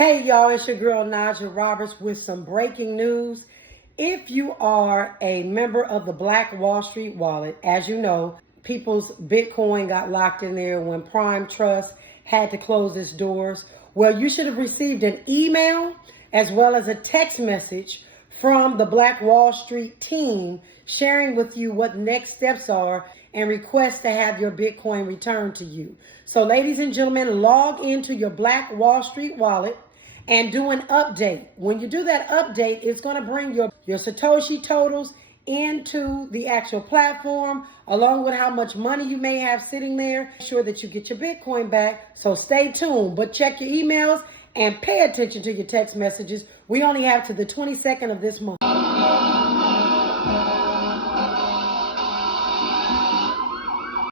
Hey y'all, it's your girl Najah Roberts with some breaking news. If you are a member of the Black Wall Street wallet, as you know, people's Bitcoin got locked in there when Prime Trust had to close its doors. Well, you should have received an email as well as a text message from the Black Wall Street team sharing with you what next steps are and request to have your Bitcoin returned to you. So ladies and gentlemen, log into your Black Wall Street wallet and do an update. When you do that update, it's going to bring your Satoshi totals into the actual platform, along with how much money you may have sitting there. Make sure that you get your Bitcoin back. So stay tuned, but check your emails and pay attention to your text messages. We only have to the 22nd of this month.